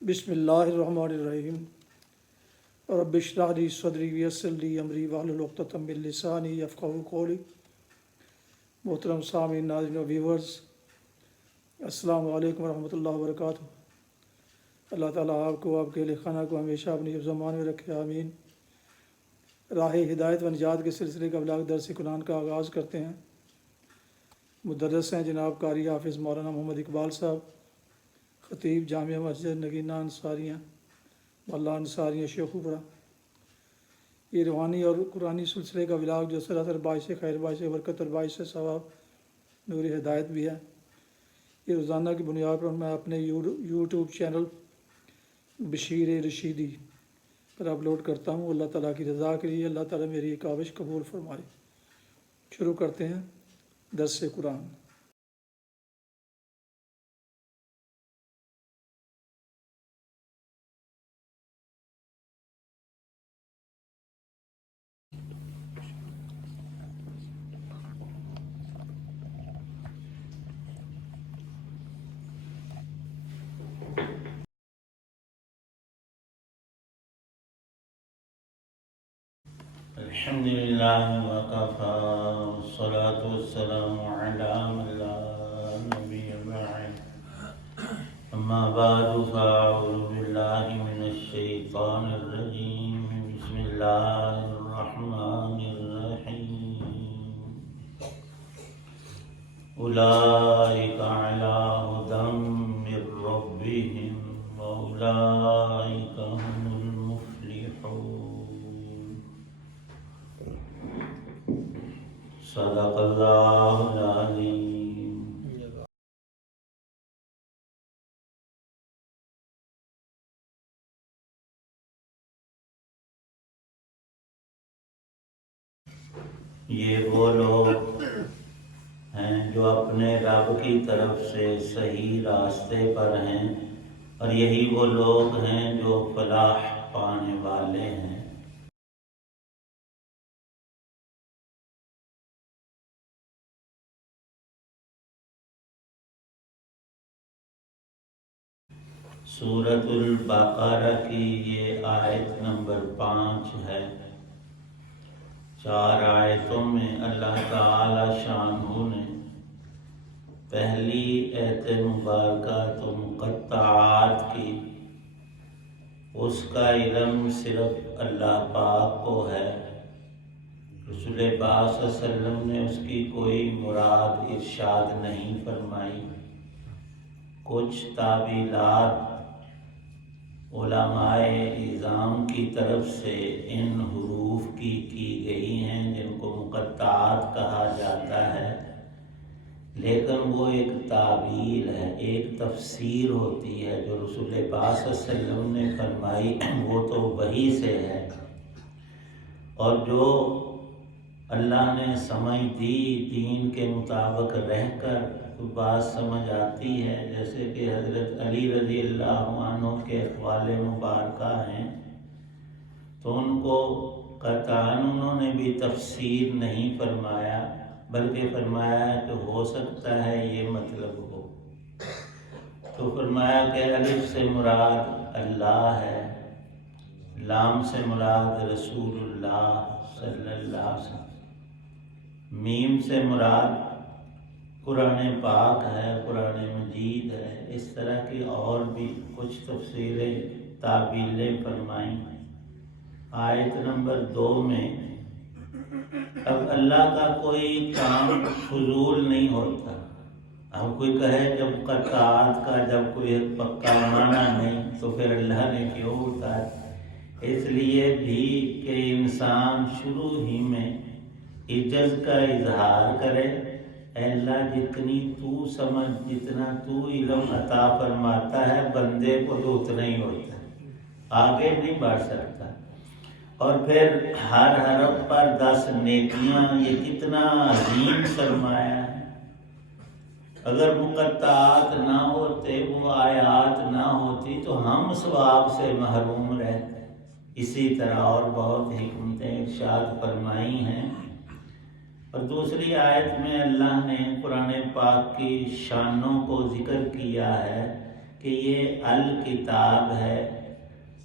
بسم اللہ الرحمن الرحیم رب اشرح لی صدری ویسر لی امری واحلل عقدۃ من لسانی یفقہوا قولی۔ محترم سامعین، ناظرین و ویورز، السلام علیکم ورحمۃ اللہ وبرکاتہ۔ اللہ تعالیٰ آپ کو، آپ کے اہل خانہ کو ہمیشہ اپنی حفظ و امان میں رکھے، آمین۔ راہ ہدایت و نجات کے سلسلے کا بلاغ درس قرآن کا آغاز کرتے ہیں۔ مدرس ہیں جناب قاری حافظ مولانا محمد اقبال صاحب، خطیب جامعہ مسجد نگینہ انصاریہ محلہ انصاریہ شیخوپورہ۔ یہ روحانی اور قرآنی سلسلے کا بلاغ جو سراسر باعث خیر، باعث برکت اور باعث ثواب نور ہدایت بھی ہے، یہ روزانہ کی بنیاد پر میں اپنے یوٹیوب چینل بشیر رشیدی پر اپلوڈ کرتا ہوں۔ اللہ تعالیٰ کی رضا کے لیے اللہ تعالیٰ میری یہ کاوش قبول فرمائے۔ شروع کرتے ہیں درس قرآن۔ الحمد لله وكفى والصلاة والسلام على من لا نبي بعد أما بعد فأعوذ بالله من الشيطان الرجيم بسم الله الرحمن الرحيم أولئك على هدى من ربهم وأولئك هم صدق اللہ العظیم۔ یہ وہ لوگ ہیں جو اپنے رب کی طرف سے صحیح راستے پر ہیں، اور یہی وہ لوگ ہیں جو فلاح پانے والے ہیں۔ سورۃ البقرہ کی یہ آیت نمبر 5 ہے۔ 4 آیتوں میں اللہ تعالی شانہ نے پہلی ایت مبارکہ تو مقطعات کی، اس کا علم صرف اللہ پاک کو ہے۔ رسول پاک صلی اللہ علیہ وسلم نے اس کی کوئی مراد ارشاد نہیں فرمائی۔ کچھ تعویلات علماء اعظام کی طرف سے ان حروف کی گئی ہیں جن کو مقطعات کہا جاتا ہے، لیکن وہ ایک تعویل ہے، ایک تفسیر ہوتی ہے۔ جو رسول پاک صلی اللہ علیہ وسلم نے فرمائی وہ تو وحی سے ہے، اور جو اللہ نے سمجھ دی دین کے مطابق رہ کر بات سمجھ آتی ہے، جیسے کہ حضرت علی رضی اللہ عنہ کے اقوال مبارکہ ہیں، تو ان کو قطعاً انہوں نے بھی تفسیر نہیں فرمایا، بلکہ فرمایا ہے کہ ہو سکتا ہے یہ مطلب ہو۔ تو فرمایا کہ الف سے مراد اللہ ہے، لام سے مراد رسول اللہ صلی اللہ علیہ وسلم، میم سے مراد قرآن پاک ہے، قرآن مجید ہے۔ اس طرح کی اور بھی کچھ تفسیریں تعویلیں فرمائیں۔ آیت نمبر 2 میں اب اللہ کا کوئی کام فضول نہیں ہوتا۔ اب کوئی کہے جب قطعات کا جب کوئی پکا معنی نہیں تو پھر اللہ نے کیوں اتارا؟ اس لیے بھی کہ انسان شروع ہی میں عجز کا اظہار کرے، اے اللہ جتنی تو سمجھ، جتنا تو علم عطا فرماتا ہے بندے کو تو اتنا ہی ہوتا ہے، آگے نہیں بڑھ سکتا۔ اور پھر ہر حرف پر 10 نیکیاں، یہ کتنا عظیم سرمایہ ہے۔ اگر مقطعات نہ ہوتے، وہ آیات نہ ہوتی تو ہم ثواب سے محروم رہتے۔ اسی طرح اور بہت حکمتیں ارشاد فرمائی ہیں۔ اور دوسری آیت میں اللہ نے قرآن پاک کی شانوں کو ذکر کیا ہے کہ یہ الکتاب ہے،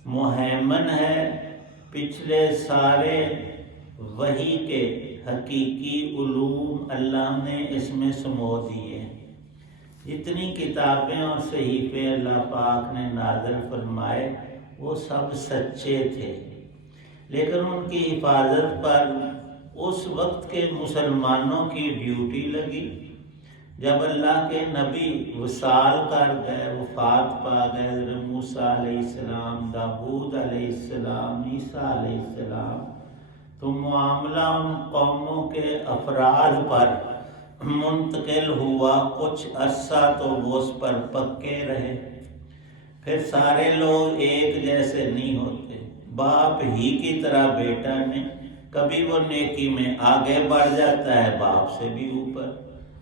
مہیمن ہے، پچھلے سارے وحی کے حقیقی علوم اللہ نے اس میں سمو دیے ہیں۔ جتنی کتابیں اور صحیفے اللہ پاک نے نازل فرمائے وہ سب سچے تھے، لیکن ان کی حفاظت پر اس وقت کے مسلمانوں کی ڈیوٹی لگی۔ جب اللہ کے نبی وصال کر گئے، وفات پا گئے، حضرت موسیٰ علیہ السلام، داؤد علیہ السلام، عیسیٰ علیہ السلام، تو معاملہ ان قوموں کے افراد پر منتقل ہوا۔ کچھ عرصہ تو وہ اس پر پکے رہے، پھر سارے لوگ ایک جیسے نہیں ہوتے، باپ ہی کی طرح بیٹا نہیں، کبھی وہ نیکی میں آگے بڑھ جاتا ہے باپ سے بھی اوپر،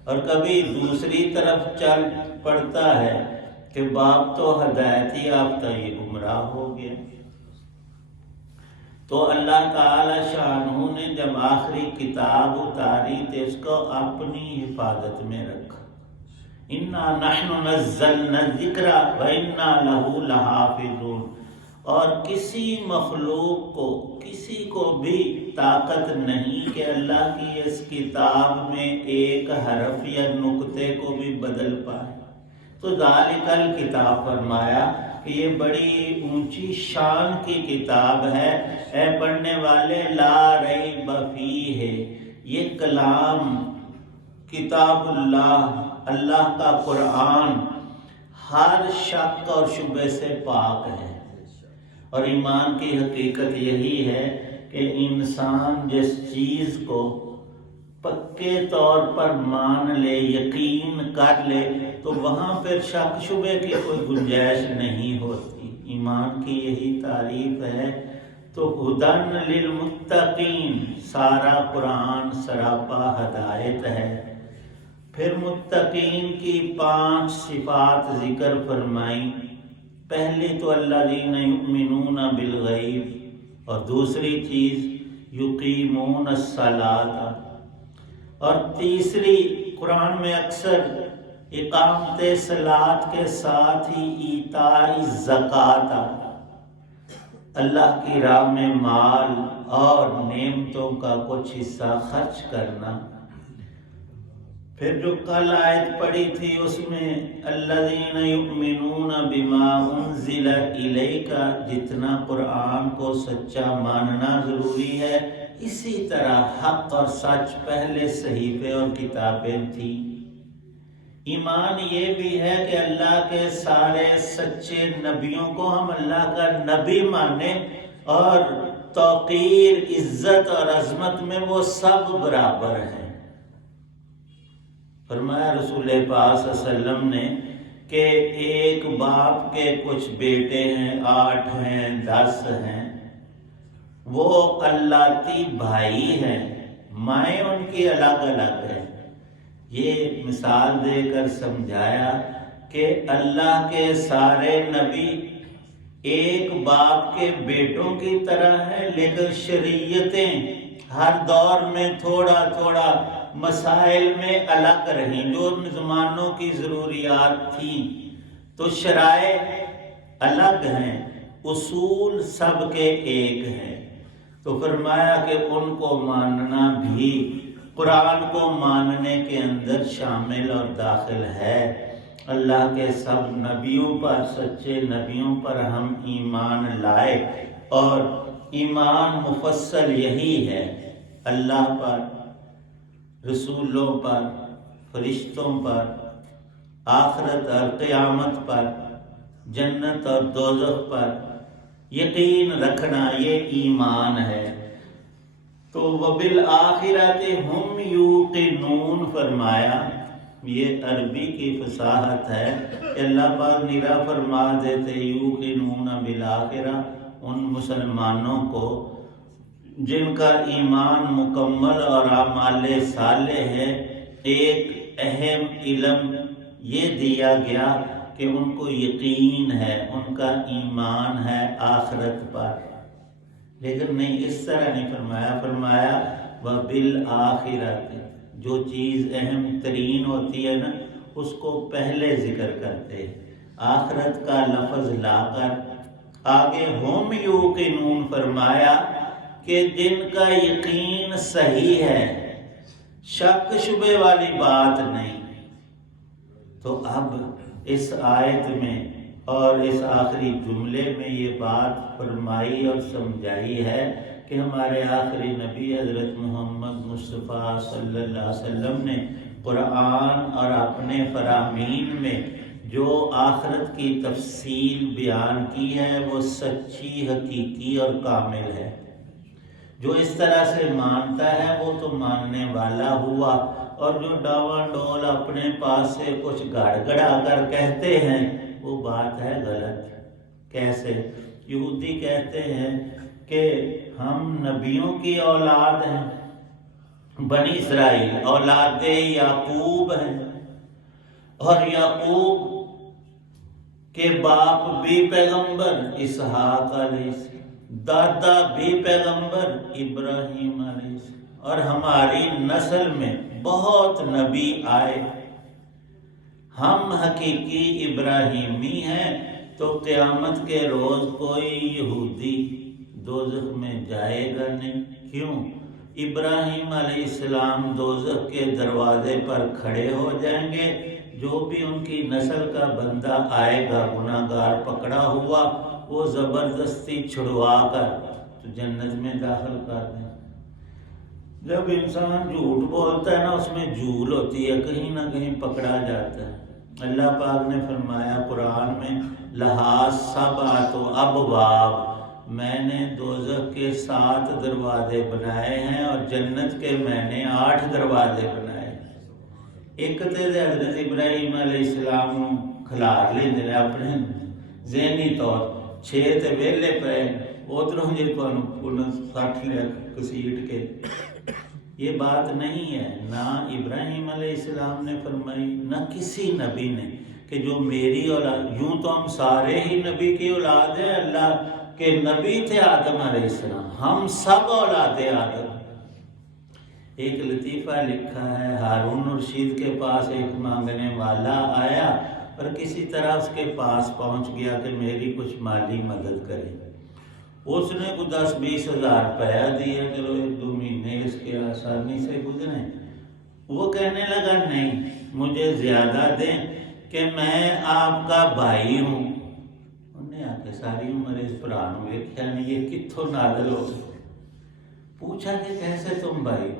اور کبھی دوسری طرف چل پڑتا ہے کہ باپ تو ہدایت ہی یافتہ، یہ گمراہ ہو گیا۔ تو اللہ تعالی شانہ نے جب آخری کتاب اتاری تو اس کو اپنی حفاظت میں رکھا۔ اِنَّا نَحْنُ نَزَّلْنَا الذِّكْرَ وَإِنَّا لَهُ لَحَافِظُونَ، اور کسی مخلوق کو، کسی کو بھی طاقت نہیں کہ اللہ کی اس کتاب میں ایک حرف یا نقطے کو بھی بدل پائے۔ تو ذالک الکتاب فرمایا کہ یہ بڑی اونچی شان کی کتاب ہے، اے پڑھنے والے، لا ریب فیہ، یہ کلام کتاب اللہ، اللہ کا قرآن ہر شک اور شبہ سے پاک ہے۔ اور ایمان کی حقیقت یہی ہے کہ انسان جس چیز کو پکے طور پر مان لے، یقین کر لے، تو وہاں پھر شک شبہ کی کوئی گنجائش نہیں ہوتی۔ ایمان کی یہی تعریف ہے۔ تو ہدن للمتقین، سارا قرآن سراپا ہدایت ہے۔ پھر متقین کی 5 صفات ذکر فرمائیں۔ پہلی تو الذین یؤمنون بالغیب، اور دوسری چیز یقیمون الصلاۃ، اور تیسری قرآن میں اکثر اقامت صلاۃ کے ساتھ ہی ایتاء الزکوٰۃ، اللہ کی راہ میں مال اور نعمتوں کا کچھ حصہ خرچ کرنا۔ پھر جو کل آیت پڑھی تھی اس میں الذین یؤمنون بما انزل الیک، جتنا قرآن کو سچا ماننا ضروری ہے، اسی طرح حق اور سچ پہلے صحیفے اور کتابیں تھیں۔ ایمان یہ بھی ہے کہ اللہ کے سارے سچے نبیوں کو ہم اللہ کا نبی مانیں، اور توقیر، عزت اور عظمت میں وہ سب برابر ہیں۔ فرمایا رسول پاک صلی اللہ علیہ وسلم نے کہ ایک باپ کے کچھ بیٹے ہیں، 8 ہیں، 10 ہیں، وہ اللاتی بھائی ہیں، مائیں ان کی الگ الگ ہیں۔ یہ مثال دے کر سمجھایا کہ اللہ کے سارے نبی ایک باپ کے بیٹوں کی طرح ہیں، لیکن شریعتیں ہر دور میں تھوڑا تھوڑا مسائل میں الگ رہیں۔ جو زمانوں کی ضروریات تھیں تو شرائع الگ ہیں، اصول سب کے ایک ہیں۔ تو فرمایا کہ ان کو ماننا بھی قرآن کو ماننے کے اندر شامل اور داخل ہے۔ اللہ کے سب نبیوں پر، سچے نبیوں پر ہم ایمان لائے، اور ایمان مفصل یہی ہے، اللہ پر، رسولوں پر، فرشتوں پر، آخرت اور قیامت پر، جنت اور دوزخ پر یقین رکھنا، یہ ایمان ہے۔ تو وَبِالْآخِرَةِ هُمْ يُوقِنُونَ فرمایا، یہ عربی کی فصاحت ہے کہ اللہ پاک نرا فرما دیتے یوقنون بالآخرہ ان مسلمانوں کو جن کا ایمان مکمل اور اعمال صالح ہے۔ ایک اہم علم یہ دیا گیا کہ ان کو یقین ہے، ان کا ایمان ہے آخرت پر، لیکن نہیں اس طرح نہیں فرمایا۔ فرمایا وَبِالْآخِرَةِ، جو چیز اہم ترین ہوتی ہے نا اس کو پہلے ذکر کرتے، آخرت کا لفظ لا کر آگے ہم یوقنون فرمایا کہ جن کا یقین صحیح ہے، شک شبے والی بات نہیں۔ تو اب اس آیت میں اور اس آخری جملے میں یہ بات فرمائی اور سمجھائی ہے کہ ہمارے آخری نبی حضرت محمد مصطفیٰ صلی اللہ علیہ وسلم نے قرآن اور اپنے فرامین میں جو آخرت کی تفصیل بیان کی ہے وہ سچی، حقیقی اور کامل ہے۔ جو اس طرح سے مانتا ہے وہ تو ماننے والا ہوا، اور جو ڈاواں ڈول اپنے پاس سے کچھ گڑ گڑا کر کہتے ہیں وہ بات ہے غلط۔ کیسے؟ یہودی کہتے ہیں کہ ہم نبیوں کی اولاد ہیں، بنی اسرائیل اولاد یعقوب ہیں، اور یعقوب کے باپ بھی پیغمبر اسحاق علیہ السلام، دادا بھی پیغمبر ابراہیم علیہ السلام، اور ہماری نسل میں بہت نبی آئے، ہم حقیقی ابراہیمی ہیں۔ تو قیامت کے روز کوئی یہودی دوزخ میں جائے گا نہیں۔ کیوں؟ ابراہیم علیہ السلام دوزخ کے دروازے پر کھڑے ہو جائیں گے، جو بھی ان کی نسل کا بندہ آئے گا گناہگار پکڑا ہوا، وہ زبردستی چھڑوا کر تو جنت میں داخل کر دیں۔ جب انسان جھوٹ بولتا ہے نا، اس میں جھول ہوتی ہے، کہیں نہ کہیں پکڑا جاتا ہے۔ اللہ پاک نے فرمایا قرآن میں لہا سبعۃ ابواب، میں نے دوزخ کے 7 دروازے بنائے ہیں اور جنت کے میں نے 8 دروازے بنائے۔ ایک تے حضرت ابراہیم علیہ السلام کھلار لیندے نے اپنے ذہنی طور، 6 تے ویلے پے ادھروں جی تمہیں 60 لے کسیٹ کے۔ یہ بات نہیں ہے، نہ ابراہیم علیہ السلام نے فرمائی نہ کسی نبی نے کہ جو میری اولاد، یوں تو ہم سارے ہی نبی کی اولاد ہیں۔ اللہ کے نبی تھے آدم علیہ السلام، ہم سب اولاد آدم۔ ایک لطیفہ لکھا ہے، ہارون رشید کے پاس ایک مانگنے والا آیا اور کسی طرح اس کے پاس پہنچ گیا کہ میری کچھ مالی مدد کرے۔ اس نے کو 10-20 ہزار روپیہ دیا، چلو 1-2 مہینے اس کے آسانی سے گزرے۔ وہ کہنے لگا نہیں، مجھے زیادہ دیں کہ میں آپ کا بھائی ہوں۔ انہیں آ کے ساری عمر اس پران ہوئے کیا نہیں، یہ کتوں نازل ہو گئے۔ پوچھا کہ کیسے تم بھائی؟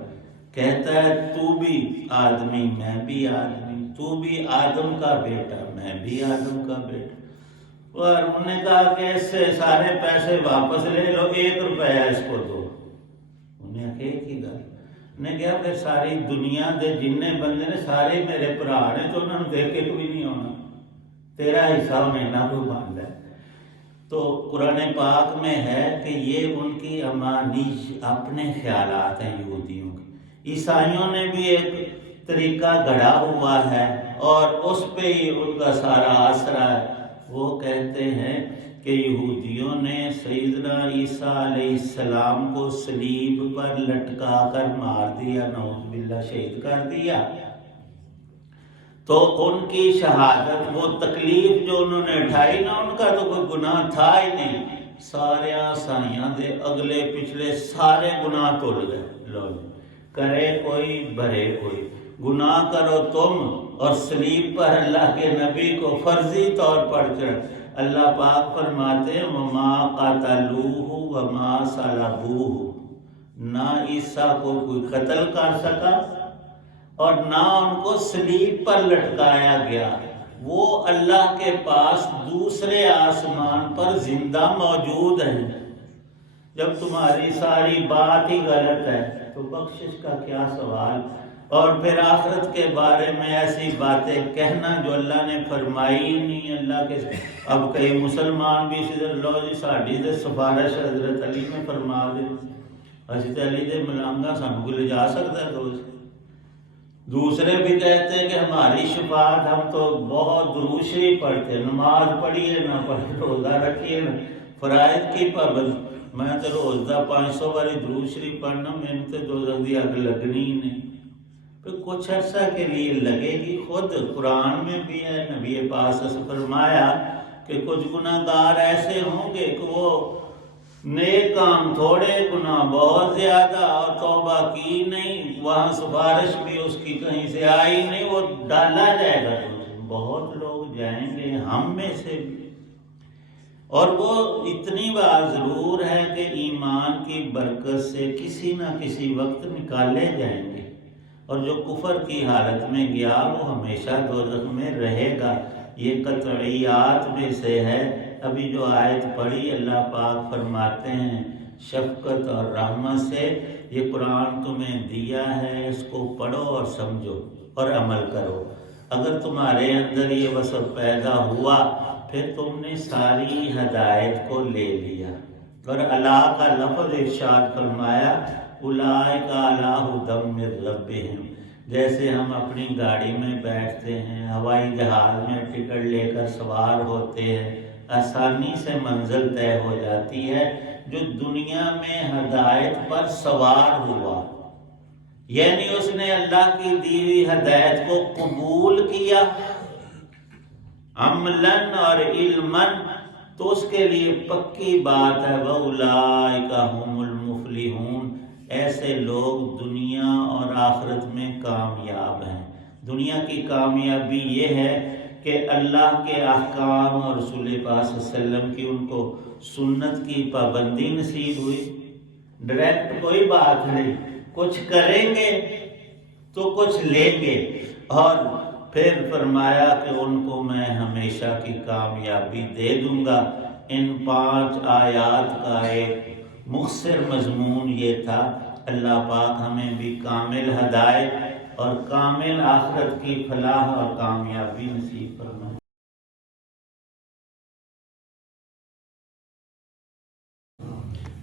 کہتا ہے تو بھی آدمی میں بھی آدمی، تو بھی آدم کا بیٹا میں بھی آدم کا بیٹا۔ اور انہوں نے کہا کہ اس سے سارے پیسے واپس لے لو، 1 روپیہ اس کو دو۔ انہیں آخر ایک ہی گل، انہیں کہا پھر ساری دنیا دے جننے بندے نے سارے میرے بھرا نے، تو انہوں نے دیکھ کے کوئی نہیں ہونا، تیرا حصہ انہیں نہ کوئی باندا ہے۔ تو قرآن پاک میں ہے کہ یہ ان کی امانی اپنے خیالات ہیں یہودیوں کے۔ عیسائیوں نے بھی ایک طریقہ گھڑا ہوا ہے اور اس پہ ہی ان کا سارا آسرا ہے۔ وہ کہتے ہیں کہ یہودیوں نے سیدنا عیسیٰ علیہ السلام کو صلیب پر لٹکا کر مار دیا، نعوذ باللہ شہید کر دیا۔ تو ان کی شہادت، وہ تکلیف جو انہوں نے اٹھائی نا، ان کا تو کوئی گناہ تھا ہی نہیں۔ سارے سائیاں دے اگلے پچھلے سارے گناہ تول گئے۔ لو کرے کوئی بھرے کوئی، گناہ کرو تم اور صلیب پر اللہ کے نبی کو فرضی طور پر چڑھ۔ اللہ پاک فرماتے ہیں وما قتلوہ وما صلبوہ، نہ عیسیٰ کو کوئی قتل کر سکا اور نہ ان کو صلیب پر لٹکایا گیا، وہ اللہ کے پاس دوسرے آسمان پر زندہ موجود ہیں۔ جب تمہاری ساری بات ہی غلط ہے تو بخشش کا کیا سوال؟ اور پھر آخرت کے بارے میں ایسی باتیں کہنا جو اللہ نے فرمائی ہی نہیں۔ اللہ کے اب کئی مسلمان بھی لو جی ساڑی دے سفارش حضرت علی میں فرما دے، حضرت علی دے ملانگا سانو کو لے جا سکتا ہے دوست۔ دوسرے بھی کہتے ہیں کہ ہماری شفاعت، ہم تو بہت درود شریف پڑھتے، نماز پڑھیے نہ پڑھے، روزہ رکھیے نہ، فرائض کی پابند، میں تو روز دا 500 باری درود شریف پڑھنا، میں نے تو دوزخ دی اگ لگنی ہی نہیں۔ پھر کچھ عرصہ کے لیے لگے گی. خود قرآن میں بھی ہے، نبی پاک نے فرمایا کہ کچھ گناہگار ایسے ہوں گے کہ وہ نیک کام تھوڑے، گناہ بہت زیادہ، اور توبہ کی نہیں، وہاں سفارش بھی اس کی کہیں سے آئی نہیں، وہ ڈالا جائے گا. بہت لوگ جائیں گے، ہم میں سے بھی. اور وہ اتنی بات ضرور ہے کہ ایمان کی برکت سے کسی نہ کسی وقت نکالے جائیں گے، اور جو کفر کی حالت میں گیا وہ ہمیشہ دوزخ میں رہے گا. یہ قطعیات میں سے ہے. ابھی جو آیت پڑھی اللہ پاک فرماتے ہیں شفقت اور رحمت سے یہ قرآن تمہیں دیا ہے، اس کو پڑھو اور سمجھو اور عمل کرو. اگر تمہارے اندر یہ وصف پیدا ہوا پھر تم نے ساری ہدایت کو لے لیا. اور اللہ کا لفظ ارشاد فرمایا اولئک علی ھدی من ربہم. جیسے ہم اپنی گاڑی میں بیٹھتے ہیں، ہوائی جہاز میں ٹکٹ لے کر سوار ہوتے ہیں، آسانی سے منزل طے ہو جاتی ہے. جو دنیا میں ہدایت پر سوار ہوا، یعنی اس نے اللہ کی دی ہوئی ہدایت کو قبول کیا عملاً اور علماً، تو اس کے لیے پکی بات ہے وَأُولَئِكَ هُمُ الْمُفْلِحُونَ. ایسے لوگ دنیا اور آخرت میں کامیاب ہیں. دنیا کی کامیابی یہ ہے کہ اللہ کے احکام اور رسول پاک صلی اللہ علیہ وسلم کی ان کو سنت کی پابندی نصیب ہوئی. ڈائریکٹ کوئی بات نہیں، کچھ کریں گے تو کچھ لیں گے. اور پھر فرمایا کہ ان کو میں ہمیشہ کی کامیابی دے دوں گا. ان 5 آیات کا ایک مختصر مضمون یہ تھا. اللہ پاک ہمیں بھی کامل ہدایت اور کامل آخرت کی فلاح اور کامیابی نصیب فرمائے.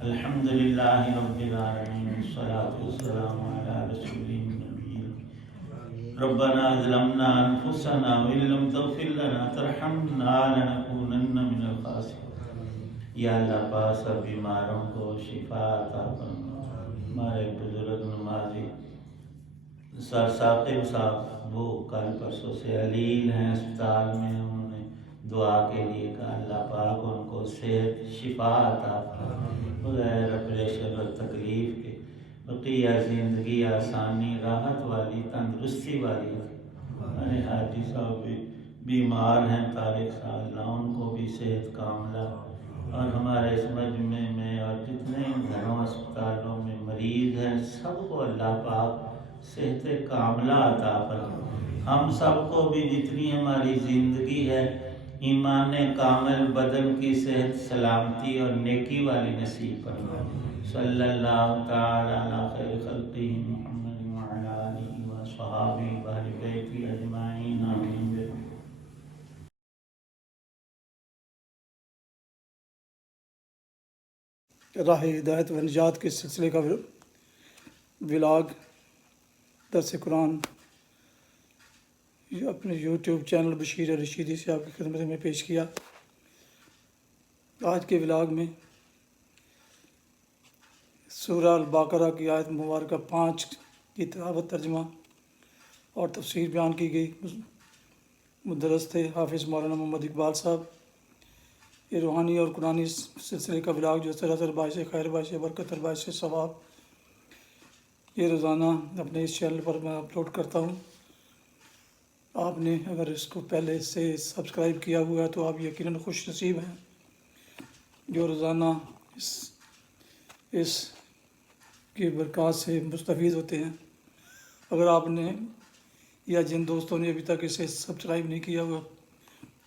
الحمدللہ رب العالمین والصلاة والسلام علی رسول ربنا ظلمنا انفسنا وان لم تغفر لنا ترحمنا لنکونن من الخاسرین. یا اللہ پاک سب بیماروں کو شفا عطا فرما. ہمارے بزرگ نمازی سر ثاقب صاحب وہ کل پرسوں سے علیل ہیں اسپتال میں، انہوں نے دعا کے لیے کہا اللہ پاک ان کو صحت شفا عطا فرما بغیر پریشر اور تکلیف کے، بقیہ زندگی آسانی راحت والی تندرستی والی. ہمارے حاجی صاحب بھی بیمار ہیں، طارق صاحب، اللہ ان کو بھی صحت کاملہ، اور ہمارے اس مجمع میں اور جتنے گھروں اسپتالوں میں مریض ہیں سب کو اللہ پاک صحت کاملہ عطا فرمائے. ہم سب کو بھی جتنی ہماری زندگی ہے ایمان کامل، بدن کی صحت سلامتی اور نیکی والی نصیب فرمائے. صلی اللہ تعالی علی خیر خلقہ محمد وعلی آلہ وصحابہ وآل بیتہ اجمعین آمین. راہ ہدایت و نجات کے سلسلے کا ولاگ درس قرآن اپنے یوٹیوب چینل بشیر رشیدی سے آپ کی خدمت میں پیش کیا. آج کے ولاگ میں سورہ البقرہ کی آیت مبارکہ 5 کی تلاوت، ترجمہ اور تفسیر بیان کی گئی. مدرس تھے حافظ مولانا محمد اقبال صاحب. یہ روحانی اور قرآنی سلسلے کا ولاگ جو سراسر باعث خیر، باعث برکت اور باعث ثواب، یہ روزانہ اپنے اس چینل پر میں اپلوڈ کرتا ہوں. آپ نے اگر اس کو پہلے سے سبسکرائب کیا ہوا ہے تو آپ یقیناً خوش نصیب ہیں جو روزانہ اس کی برکات سے مستفید ہوتے ہیں. اگر آپ نے یا جن دوستوں نے ابھی تک اسے سبسکرائب نہیں کیا ہوا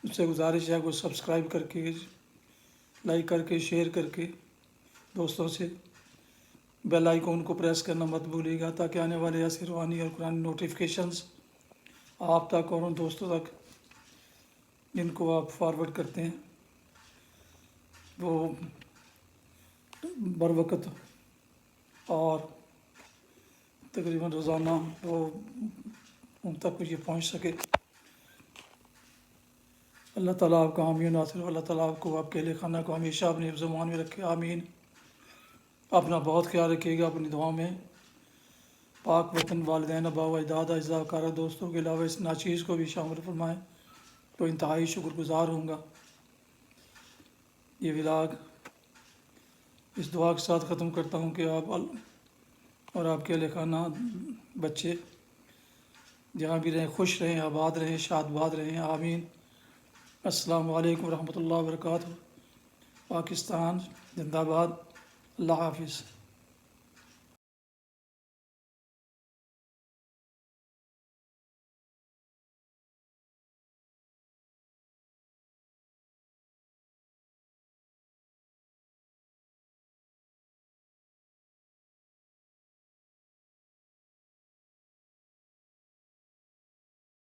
اس سے گزارش ہے کہ سبسکرائب کر کے، لائک کر کے، شیئر کر کے دوستوں سے بیل آئیکن کو پریس کرنا مت بھولیے گا تاکہ آنے والے ایسے روحانی اور قرآنی نوٹیفیکیشنز آپ تک اور ان دوستوں تک جن کو آپ فارورڈ کرتے ہیں وہ بر وقت اور تقریباً روزانہ وہ ان تک یہ پہنچ سکے. اللہ تعالیٰ آپ کا حامی و ناصر ہو. اللہ تعالیٰ آپ کو، آپ کے اہل خانہ کو ہمیشہ اپنے حفظ و امان میں رکھے. آمین. اپنا بہت خیال رکھیے گا اپنی دعاؤں میں. پاک وطن والدین آبا و اجداد اعزاء کارہ دوستوں کے علاوہ اس ناچیز کو بھی شامل فرمائیں تو انتہائی شکر گزار ہوں گا۔ یہ ولاگ اس دعا کے ساتھ ختم کرتا ہوں کہ آپ اور آپ کے اہل خانہ بچے جہاں بھی رہیں خوش رہیں، آباد رہیں، شاد باد رہیں، آمین۔ السلام علیکم ورحمۃ اللہ وبرکاتہ۔ پاکستان زندہ باد۔ اللہ حافظ۔